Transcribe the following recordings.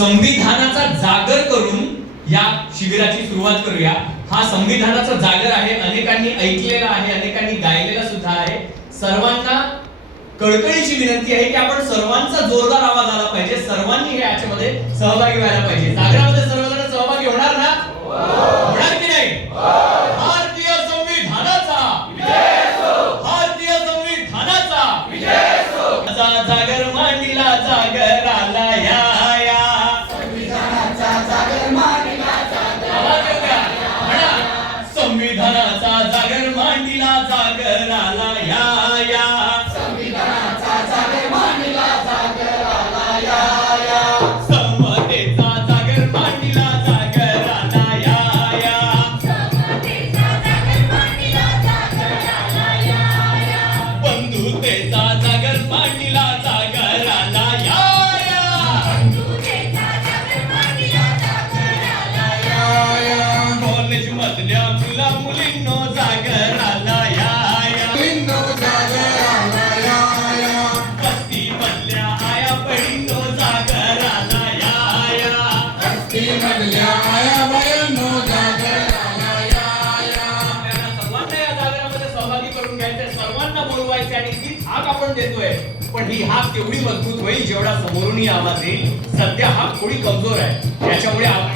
संविधानाचा जागर करून या शिबिराची सुरुवात करूया. हा संविधानाचा जागर आहे अनेकांनी ऐकलेला आहे अनेकांनी गायलेला सुद्धा आहे. सर्वांना कळकळीची विनंती आहे की आपण सर्वांचा जोरदार आवाज आला पाहिजे. सर्वांनी हे याच्यामध्ये सहभागी व्हायला पाहिजे. जागरामध्ये सर्वजण सहभागी होणार ना? जागर आला या या आपल्याला सर्वांना या जागरामध्ये सहभागी करून घ्यायचंय सर्वांना बोलवायचे आणि तीच हाक आपण देतोय. पण ही हाक तेवढी मजबूत होईल जेवढा समोरूनही आवाज येईल. सध्या हाक थोडी कमजोर आहे. त्याच्यामुळे आ-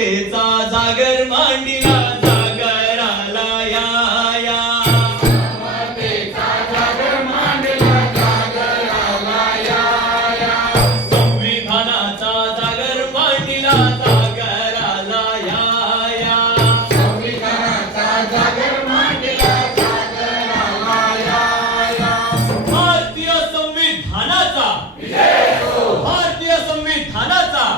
समतेचा जागर मांडीला जागर आला या या संविधानाचा जागर मांडीला जागर आला या या भारतीय संविधानाचा. भारतीय संविधानाचा.